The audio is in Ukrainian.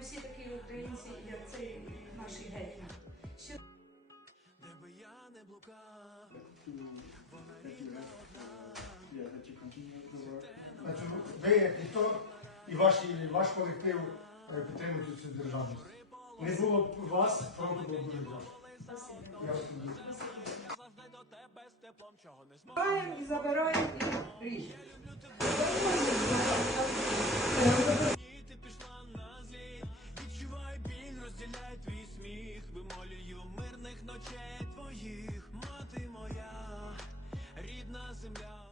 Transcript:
всі такі українці, як цей наш гетьман. Ще Де я не блукав, вона рідна одна. Ви як ніхто і ваш колектив е, підтримують цю державність. Не було б вас, фронту було б дуже важко. Спасибо. Спасибо. Спасибо. Спасибо. Спасибо. Спасибо. Спасибо. Спасибо. вимовляй твій сміх, вимолюю мирних ночей твоїх, мати моя, рідна земля.